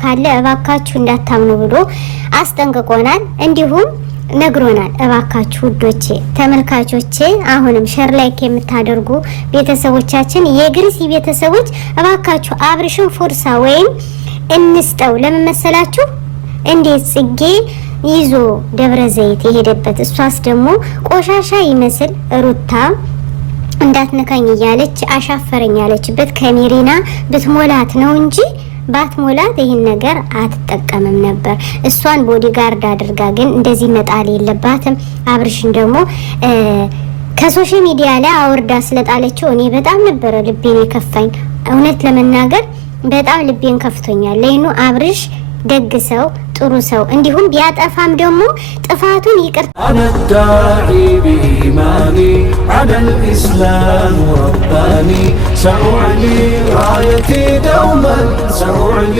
ካለ እባካችሁ እንዳታምኑ ብሎ አስጠንቅቆናል እንዲሁም ነግሮናል እባካችሁ ውዶቼ ተመልካቾቼ አሁንም ሼር ላይክ የምታደርጉ ቤተሰቦቻችን የግሪሲ ቤተሰቦች እባካችሁ አብርሽን ፎርሳ ወይም እንስጠው ለመመሰላችሁ እንዴት ጽጌ ይዞ ደብረ ዘይት የሄደበት እሷስ ደግሞ ቆሻሻ ይመስል ሩታ እንዳትነካኝ እያለች አሻፈረኝ ያለችበት ከሜሪና ብትሞላት ነው እንጂ ባትሞላት ይሄን ነገር አትጠቀምም ነበር እሷን ቦዲጋርድ አድርጋ ግን እንደዚህ መጣል የለባትም አብርሽን ደግሞ ከሶሻል ሚዲያ ላይ አውርዳ ስለጣለችው እኔ በጣም ነበር ልቤን የከፋኝ እውነት ለመናገር በጣም ልቤን ከፍቶኛል ለይኑ አብርሽ ደግ ሰው ጥሩ ሰው እንዲሁም ቢያጠፋም ደግሞ ጥፋቱን ይቅርታ አነዳዒ ቢኢማኒ ዐለል ኢስላም ረባኒ ሰኡዕሊ ራየቲ ደውመን ሰኡዕሊ